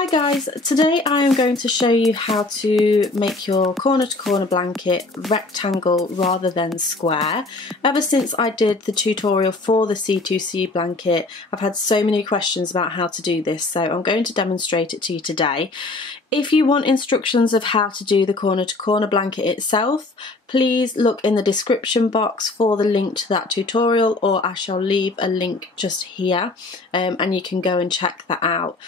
Hi guys, today I am going to show you how to make your corner to corner blanket rectangle rather than square. Ever since I did the tutorial for the C2C blanket, I've had so many questions about how to do this, so I'm going to demonstrate it to you today. If you want instructions of how to do the corner to corner blanket itself, please look in the description box for the link to that tutorial, or I shall leave a link just here and you can go and check that out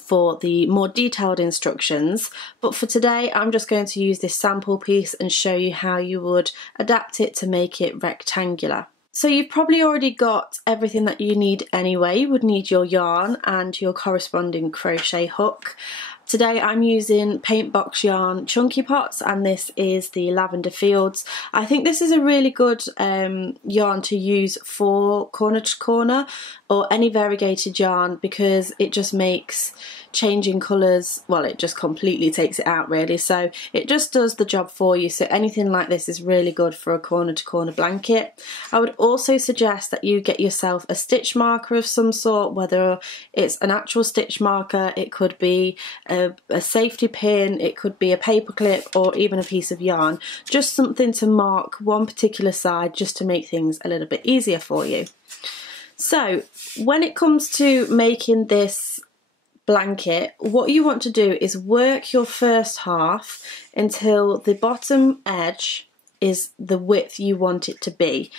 for the more detailed instructions. But for today I'm just going to use this sample piece and show you how you would adapt it to make it rectangular. So you've probably already got everything that you need anyway. You would need your yarn and your corresponding crochet hook. Today I'm using Paint Box Yarn Chunky Pots, and this is the Lavender Fields. I think this is a really good yarn to use for corner to corner or any variegated yarn, because it just makes changing colours, well, it just completely takes it out really, so it just does the job for you. So anything like this is really good for a corner to corner blanket. I would also suggest that you get yourself a stitch marker of some sort, whether it's an actual stitch marker, it could be a safety pin, it could be a paper clip, or even a piece of yarn, just something to mark one particular side just to make things a little bit easier for you. So when it comes to making this blanket, what you want to do is work your first half until the bottom edge is the width you want it to be.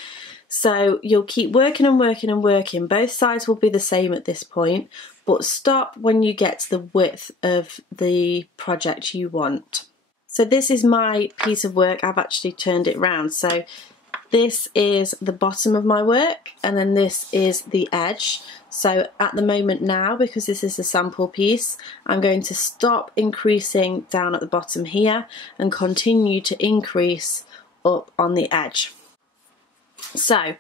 So you'll keep working and working and working. Both sides will be the same at this point, but stop when you get to the width of the project you want. So this is my piece of work. I've actually turned it round. So this is the bottom of my work, and then this is the edge. So at the moment now, because this is a sample piece, I'm going to stop increasing down at the bottom here and continue to increase up on the edge. So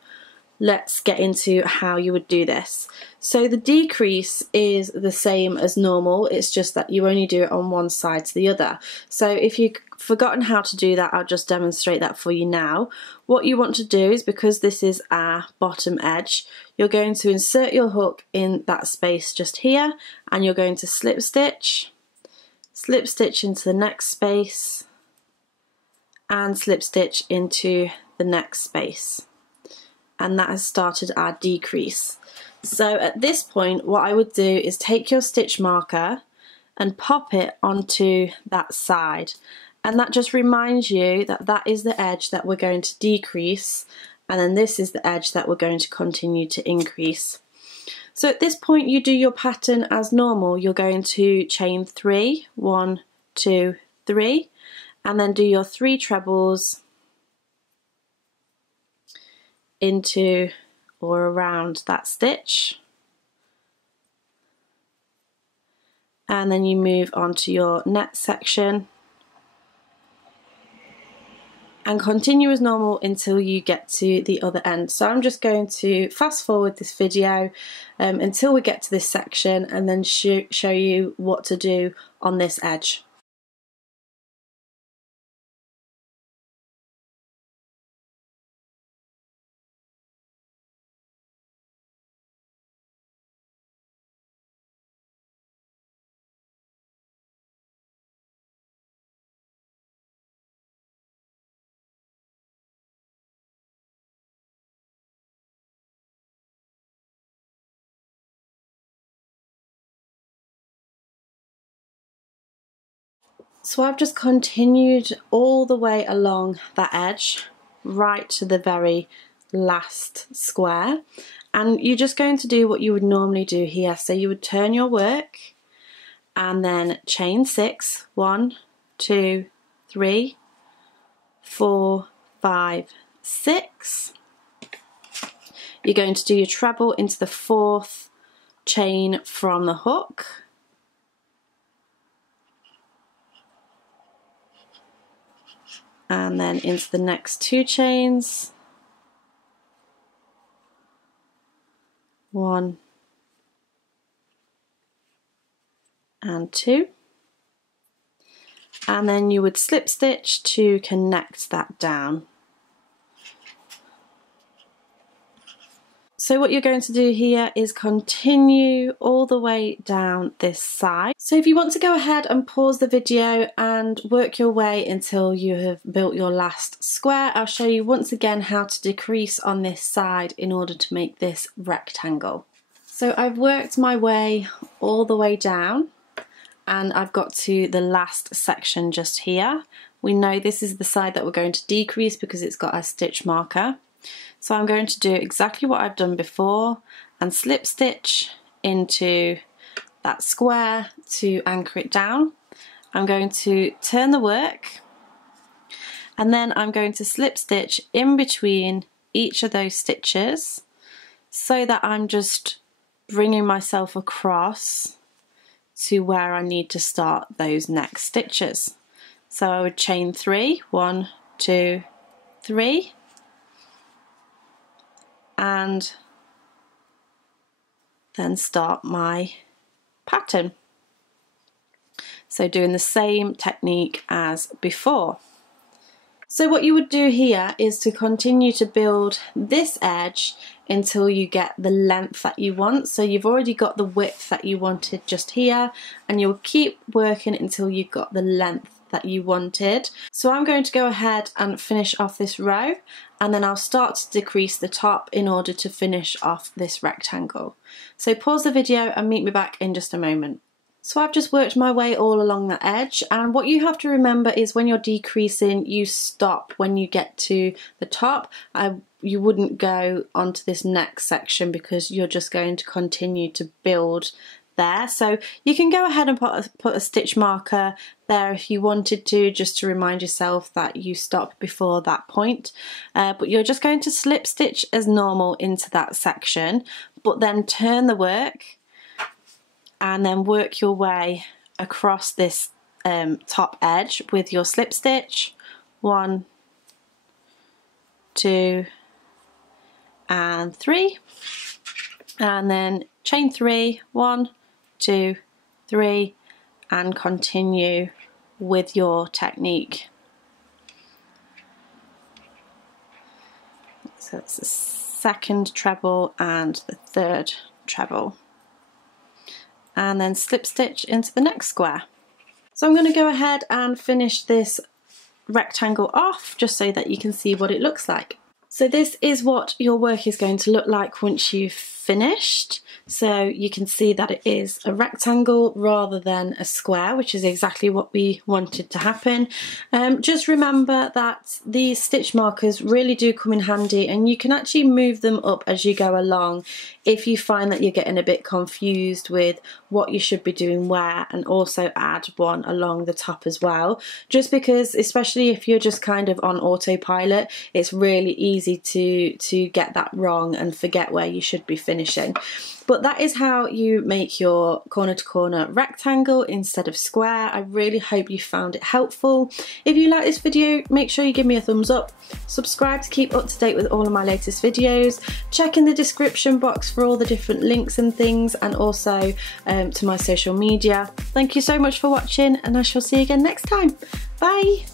let's get into how you would do this. So the decrease is the same as normal, it's just that you only do it on one side to the other. So if you've forgotten how to do that, I'll just demonstrate that for you now. What you want to do is, because this is our bottom edge, you're going to insert your hook in that space just here, and you're going to slip stitch into the next space, and slip stitch into the next space. And that has started our decrease. So at this point, what I would do is take your stitch marker and pop it onto that side, and that just reminds you that that is the edge that we're going to decrease, and then this is the edge that we're going to continue to increase. So at this point you do your pattern as normal. You're going to chain 3, 1, 2, 3, and then do your 3 trebles into or around that stitch, and then you move on to your next section and continue as normal until you get to the other end. So I'm just going to fast forward this video until we get to this section, and then show you what to do on this edge. So I've just continued all the way along that edge right to the very last square, and you're just going to do what you would normally do here. So you would turn your work and then chain 6, 1, 2, 3, 4, 5, 6. You're going to do your treble into the 4th chain from the hook, and then into the next 2 chains, 1 and 2, and then you would slip stitch to connect that down. So what you're going to do here is continue all the way down this side. So if you want to go ahead and pause the video and work your way until you have built your last square, I'll show you once again how to decrease on this side in order to make this rectangle. So I've worked my way all the way down and I've got to the last section just here. We know this is the side that we're going to decrease because it's got a stitch marker. So I'm going to do exactly what I've done before and slip stitch into that square to anchor it down. I'm going to turn the work and then I'm going to slip stitch in between each of those stitches so that I'm just bringing myself across to where I need to start those next stitches. So I would chain 3, 1, 2, 3, and then start my pattern. So doing the same technique as before. So what you would do here is to continue to build this edge until you get the length that you want. So you've already got the width that you wanted just here, and you'll keep working until you've got the length that you wanted. So I'm going to go ahead and finish off this row, and then I'll start to decrease the top in order to finish off this rectangle. So pause the video and meet me back in just a moment. So I've just worked my way all along the edge, and what you have to remember is when you're decreasing, you stop when you get to the top. You wouldn't go onto this next section because you're just going to continue to build there. So you can go ahead and put a stitch marker there if you wanted to, just to remind yourself that you stopped before that point. But you're just going to slip stitch as normal into that section, but then turn the work and then work your way across this top edge with your slip stitch. 1, 2, and 3, and then chain 3, 1, 2, 3, and continue with your technique. So it's the second treble and the third treble, and then slip stitch into the next square. So I'm going to go ahead and finish this rectangle off just so that you can see what it looks like. So this is what your work is going to look like once you've finished. So you can see that it is a rectangle rather than a square, which is exactly what we wanted to happen. Just remember that these stitch markers really do come in handy, and you can actually move them up as you go along if you find that you're getting a bit confused with what you should be doing where, and also add one along the top as well, just because especially if you're just kind of on autopilot, it's really easy to get that wrong and forget where you should be finishing. But that is how you make your corner to corner rectangle instead of square. I really hope you found it helpful. If you like this video, make sure you give me a thumbs up. Subscribe to keep up to date with all of my latest videos. Check in the description box for all the different links and things, and also to my social media. Thank you so much for watching, and I shall see you again next time. Bye!